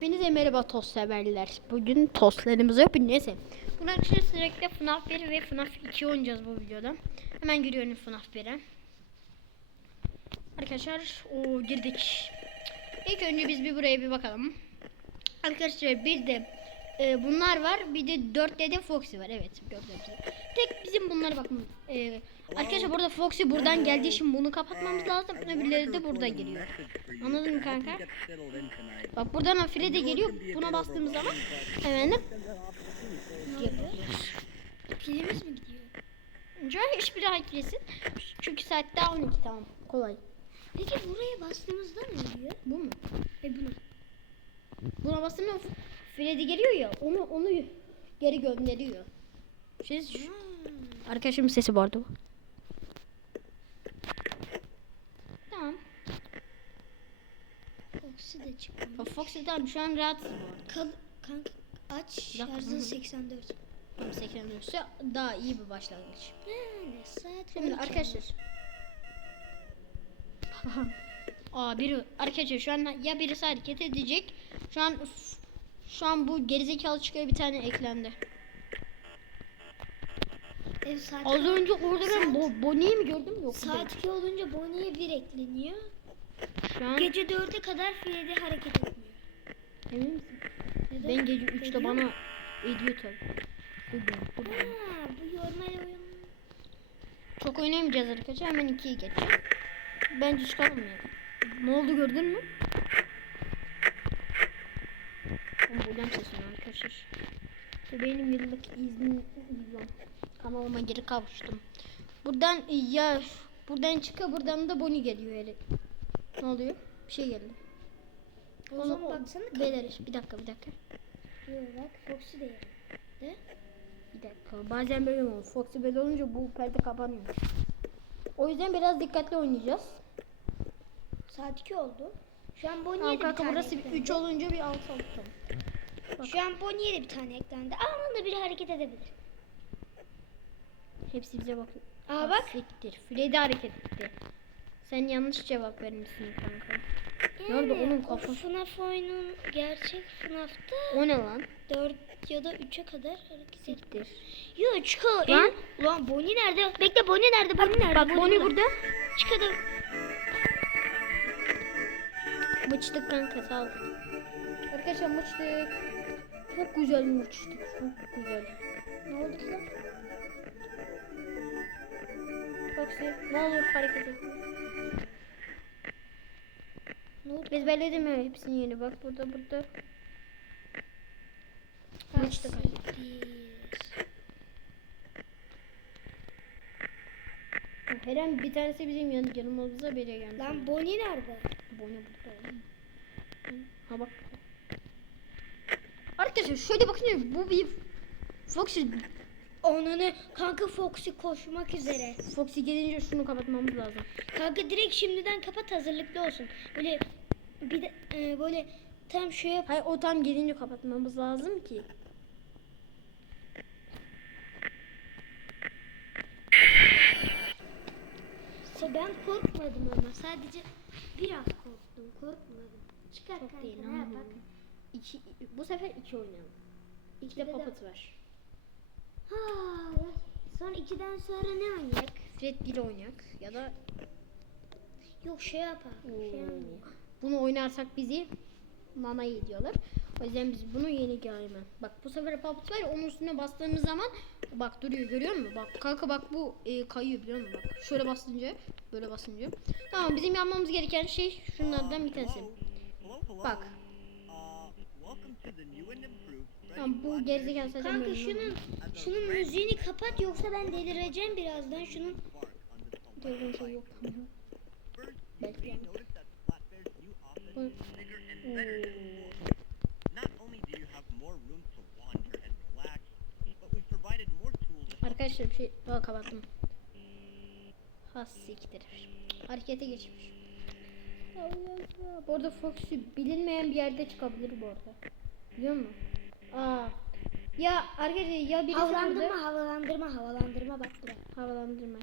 Hepinize merhaba tost severler. Bugün tostlarımızı yapın neyse. Bunun için sürekli FNAF 1 ve FNAF 2 oynayacağız bu videoda. Hemen giriyorum FNAF 1'e. Arkadaşlar o girdik. İlk önce biz bir buraya bir bakalım. Arkadaşlar bir de e, bunlar var. Bir de 4'te de Foxy var. Evet gördüğünüz gibi. Tek bizim bunlara bakmamız. E, arkadaşlar burada Foxy buradan geldiği için bunu kapatmamız lazım. Öbürleri de burada giriyor. Anladın mı kanka? Bak buradan afile de geliyor. Buna bastığımız zaman hemen yapıyoruz. Pilimiz mi gidiyor? Önce hiçbir haklesin. Çünkü saat daha 12 tamam. Kolay. Peki buraya bastığımızda ne oluyor? Bu mu? E buna. Buna bastığında Freddy geliyor ya onu onu geri gönderiyor. Şey, şu- arkadaşımın sesi bu arada. bu. Tamam. Foxy de çıkmış. O Foxy tamam şu an arada. Kal kanka aç şarjın hı. 84. Tamam 84 ise daha iyi bir başlangıç. Yani saat Şimdi 12 arkadaşlar. Aa biri arkadaşlar şu an ya birisi hareket edecek. Şu an şu an bu gerizekalı çıkıyor bir tane eklendi. Ev saat, Az önce orada ben Bo Bonnie'yi mi gördüm yok. saat 2 olunca Bonnie'ye 1 ekleniyor. Şu an Gece 4'e kadar Freddy hareket etmiyor. emin misin? Neden? Ben gece 3'te Ediyor bana ediyor tabii. Bugün, bugün. Ha, bu normal oyun. Çok oynayamayacağız arkadaşlar. Hemen 2'ye geçeceğim. Bence çıkalım ya. Ne oldu gördün mü? Oğlum buradan sesini arkadaşlar. Benim yıllık iznim izlim. Kanalıma geri kavuştum. Buradan ya buradan çıkıyor buradan da Bonnie geliyor hele. Ne oluyor? Bir şey geldi. O zaman baksana Beyler bir dakika bir dakika. Yok bak Foxy de yerinde. Bir dakika. Bazen böyle oluyor. Foxy böyle olunca bu perde kapanıyor. O yüzden biraz dikkatli oynayacağız. Saat 2 oldu. Şu an Bonnie'ye Tamam de bir kanka tane burası eklendi. 3 olunca bir 6 oldu tamam. Şu an Bonnie'ye de bir tane eklendi. Anında bir hareket edebilir. Hepsi bize bakıyor. Aa bak. Siktir. Freddy hareket etti. Sen yanlış cevap vermişsin kanka. Nerede Yani onun o kafası? FNAF oyunun gerçek FNAF'ta O ne lan? 4 ya da 3'e kadar hareket ediyor. Siktir. Yo çıkıyor. Lan. En... Ulan Bonnie nerede? Bekle Bonnie nerede? Bonnie nerede? Bak Bonnie burada. Çıkadı. Mıçtık kanka sağ ol. Arkadaşlar mıçtık. Çok güzel mıçtık. Çok güzel. Ne oldu lan? Foxy ne olur hareket et. Ne oldu? Ezberledim ya hepsini yeni bak burada burada. Mıçtık. Her an bir tanesi bizim yan yanımıza biri geldi. Lan Bonnie nerede? Bonnie burada. Ha bak. Arkadaşlar şöyle bakın bu bir Foxy Onunu kanka Foxy koşmak üzere. Foxy gelince şunu kapatmamız lazım. Kanka direkt şimdiden kapat hazırlıklı olsun. Böyle bir de e, böyle tam şey yap. Hayır o tam gelince kapatmamız lazım ki. Ben korkmadım ama sadece biraz korktum. Korkmadım. Çıkar Çok kanka değil ama. yapak? İki, bu sefer iki oynayalım. İki de İkide de- Puppet var. Ha. Sonra ikiden sonra ne oynayak? Fred 1 oynayak ya da Yok şey yapar. Şey oynayak. bunu oynarsak bizi nana ediyorlar. O yüzden biz bunu yeni gelme. Bak bu sefer Puppet var ya onun üstüne bastığımız zaman bak duruyor görüyor musun? Bak kanka bak bu e, kayıyor biliyor musun? Bak şöyle basınca böyle basınca. Tamam bizim yapmamız gereken şey şunlardan bir tanesi. Bak. Tamam bu gerizekalı sadece Kanka şunun şunun müziğini kapat yoksa ben delireceğim birazdan. Şunun şey yok. Belki. Arkadaşlar bir şey Aa, kapattım. Ha siktir. Harekete geçmiş. Allah Allah. Bu arada Foxy bilinmeyen bir yerde çıkabilir bu arada. Biliyor musun? Aa. Ya arkadaşlar ya birisi burada havalandırma havalandırma havalandırma bak buraya. havalandırma.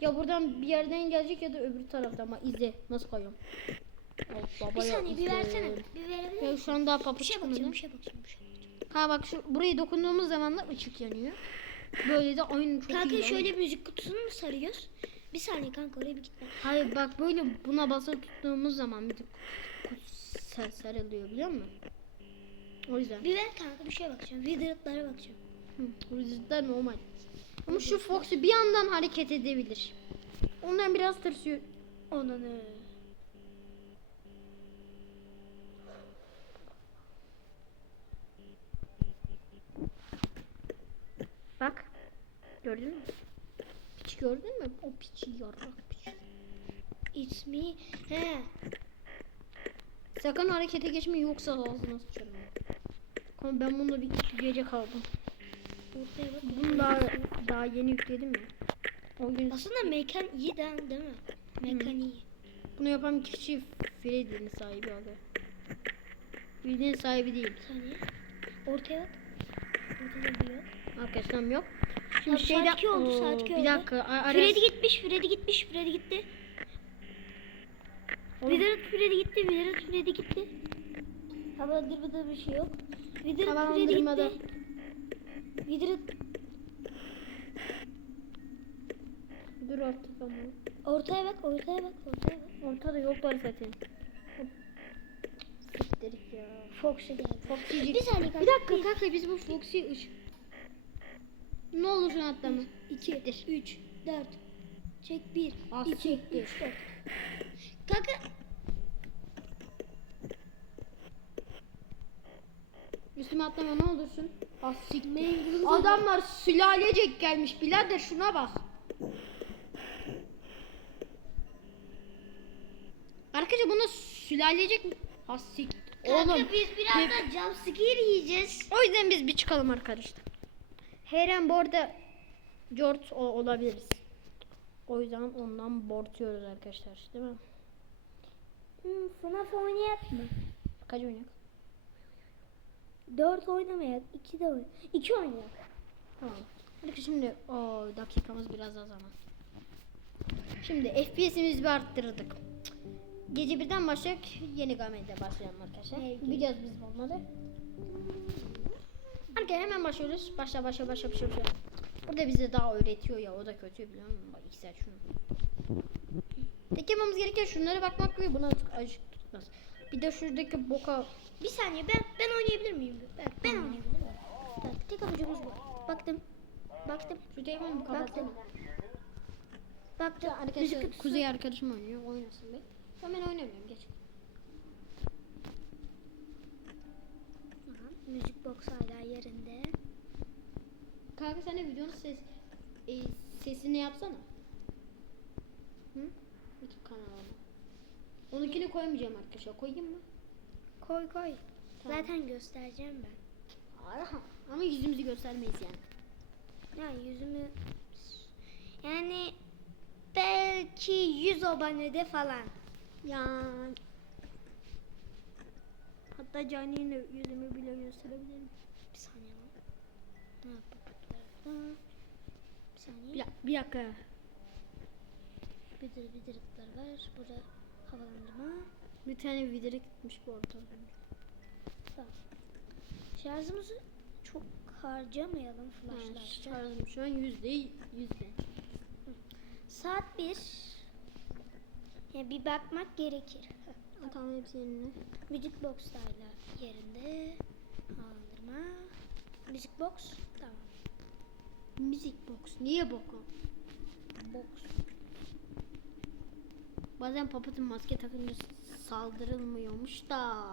Ya buradan bir yerden gelecek ya da öbür tarafta ama izle nasıl koyuyorum. Baba Bir saniye bir versene. Bir verebilir Ya misin? şu an daha Bir papuç şey bakacağım, bir şey bakacağım, bir şey bakacağım. Ha bak şu burayı dokunduğumuz zaman da ışık yanıyor. Böyle de oyun çok Kanka iyi. şöyle bir müzik kutusunu mu sarıyoruz? Bir saniye kanka oraya bir gitme. Hayır bak böyle buna basıp tuttuğumuz zaman bir sar sarılıyor biliyor musun? O yüzden. Bir ver kanka bir şeye bakacağım. Wizard'lara bakacağım. Hı, yüzden normal. Ama şu Foxy bir yandan hareket edebilir. Ondan biraz tırsıyor. Onanı. Bak. Gördün mü? Piç gördün mü? O piçi yarrak piç. It's me. He. Sakın harekete geçme yoksa ağzına sıçarım. Ama ben bunu bir gece kaldım. Ortaya bak. Bunu daha, daha yeni yükledim ya. O gün Aslında mekan iyi de değil mi? Mekan iyi. bunu yapan kişi Freddy'nin sahibi abi. Bildiğin sahibi değil. Bir saniye. Ortaya bak. Ortada bir yok. Arkadaşlarım yok. Şimdi şeyden saat iki oldu, Oo, saat iki bir oldu. dakika. a- Aras- Freddy gitmiş, Freddy gitmiş, Freddy gitti. Wizard Freddy gitti, Wizard Freddy gitti. Havalandırmada bir şey yok. Wizard Freddy gitti. Wizard Dur artık ama. ortaya bak, ortaya bak, ortaya bak. Ortada yoklar zaten. Siktirik ya. Fox'a geldi. Foxy'cik. Bir saniye Bir kanka. dakika kanka biz bu Foxy ış. Ne olur şu atlama. 2, 3, 4. Çek 1, Ah, 2, siktir. 3, 4. Kanka Üstüme atlama ne olursun. Ah siktir. Adamlar sülalecek gelmiş birader şuna bak. Arkadaşlar buna sülalecek mi? Ah siktir. Oğlum. biz birazdan jumpscare yiyeceğiz. O yüzden biz bir çıkalım arkadaşlar. Her an bu arada Jort olabiliriz. O yüzden ondan bortuyoruz arkadaşlar değil mi? Hmm, FNAF oynayak mı? Kaç oynayak? 4 oynamayak, 2 de oyn 2 oynayak. Tamam. Hadi şimdi o dakikamız biraz az ama. Şimdi FPS'imizi bir arttırdık. Gece birden başlayıp yeni gamede başlayalım arkadaşlar. Evet. Biliyoruz biz bunları. Arkadaşlar hemen başlıyoruz. Başla başla başla başla başla. Burada bize daha öğretiyor ya o da kötü biliyor musun? Bak saat şunu. Tek yapmamız gereken şunlara bakmak ve buna acık tutmaz. Bir de şuradaki boka Bir saniye ben ben oynayabilir miyim? Ben, ben oynayabilir miyim? Bak, tek amacımız bu. Baktım. Baktım. şu telefonu bir Baktım. Arkadaşlar. Kuzey arkadaşım oynuyor. Oynasın be. Ben, ben oynamıyorum geç. Aha, Box hala yerinde. Kanka sen de videonun ses e, sesini yapsana. Hı? YouTube kanalına. Onunkini koymayacağım arkadaşlar. Koyayım mı? Koy koy. Tamam. Zaten göstereceğim ben. Aha. Ama yüzümüzü göstermeyiz yani. Yani yüzümü yani belki 100 abonede falan. Yani. Hatta canlı yüzümü bile gösterebilirim. Bir saniye lan. Bir saniye. Bir, bir dakika. Bidir bidirikler var. Burada havalandırma. Bir tane video gitmiş bu ortada. Tamam. Şarjımızı çok harcamayalım Yani flashlarda. şarjım şu an yüzde yüzde. Saat 1. Ya bir bakmak gerekir. Heh, Tamam hepsi yerine. Müzik boxlarla yerinde. Havalandırma. Müzik box. Tamam. Müzik box. Niye boku? Box. Bazen papatın maske takınca saldırılmıyormuş da.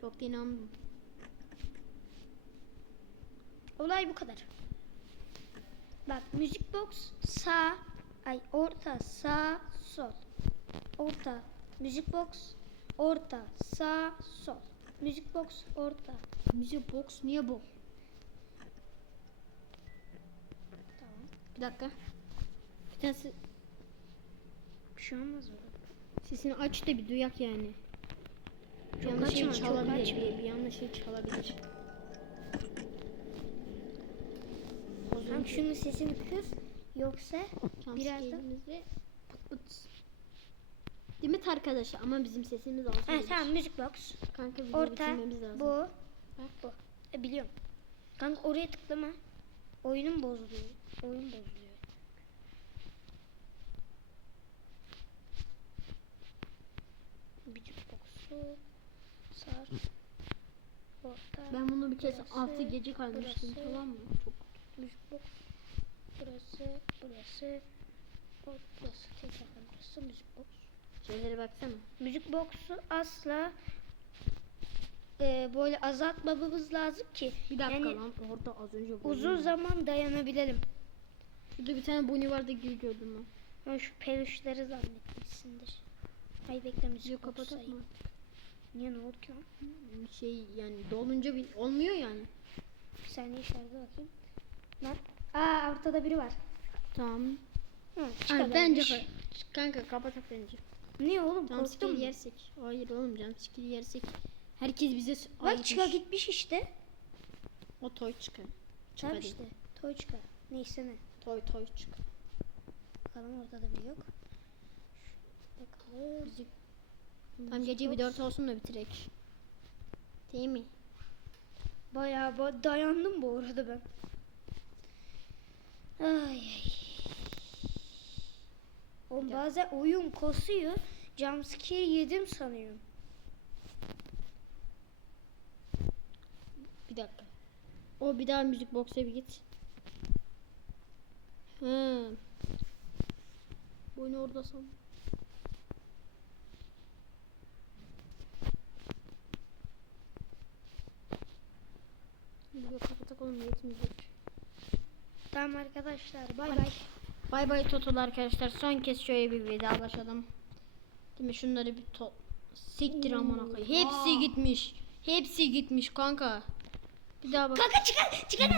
Çok da inandım. Olay bu kadar. Bak müzik box sağ ay orta sağ sol. Orta müzik box orta sağ sol. Müzik box orta. Müzik box niye bu? Tamam. Bir dakika. Bir tanesi Bir şey olmaz orada. sesini aç da bir duyak yani. Çok yanlış şey çalabilir. Bir, bir yanlış şey çalabilir. Tamam şunun sesini kız yoksa Tam Biraz da- elimizde pıt pıt. Değil mi arkadaşlar? Ama bizim sesimiz olsun. Ha, tamam müzik box. Kanka video Orta bitirmemiz lazım. bu. Bu. E, biliyorum. Kanka oraya tıklama. Oyunum bozuluyor. Oyun bozuluyor. Müzik box'u. Sar. Orta. Ben bunu bir kez Burası, 6 gece kalmıştım burası. tamam mı? Çok Müzik box. Burası. Burası. Burası. Tekrar burası. Müzik box. Şeylere baksana. Müzik box'u asla e, böyle azaltmamamız lazım ki Bir dakika yani lan orada az önce uzun zaman dayanabilelim. Şurada bir tane Bonnie vardı gibi gördüm ben. Ama şu peluşları zannetmişsindir. Ay bekle müzik sayayım. mı? Niye ne oldu ki lan? Şey yani dolunca bir olmuyor yani. Bir saniye şarjı bakayım. Lan. Aa ortada biri var. Tamam. Hı, Ay, bence ka- kanka kapatak bence. Niye oğlum Tam korktun mu? yersek. Hayır oğlum skill yersek. Herkes bize Bak çıka iş. gitmiş işte. O toy çıkar. Tamam Çıkar işte. Toy çıka. Neyse ne. Toy toy çıkar. Bakalım ortada biri yok. Bakalım. Bizi... Tam gece bir dört olsun da bitirek. Değil mi? Bayağı ba- dayandım bu arada ben. Ay ay. Oğlum bazen oyun kosuyor. Jumpscare yedim sanıyorum. Bir dakika. O bir daha müzik box'a bir git. He. Bu ne orada san? Bir kapatak oğlum yetmeyecek. Tamam arkadaşlar bay Ay. bay. Bay bay Totol arkadaşlar. Son kez şöyle bir vedalaşalım. Değil mi? Şunları bir to... Siktir amına koyayım. Hepsi gitmiş. Hepsi gitmiş kanka. Bir daha bak. Kanka çıkar çıkar.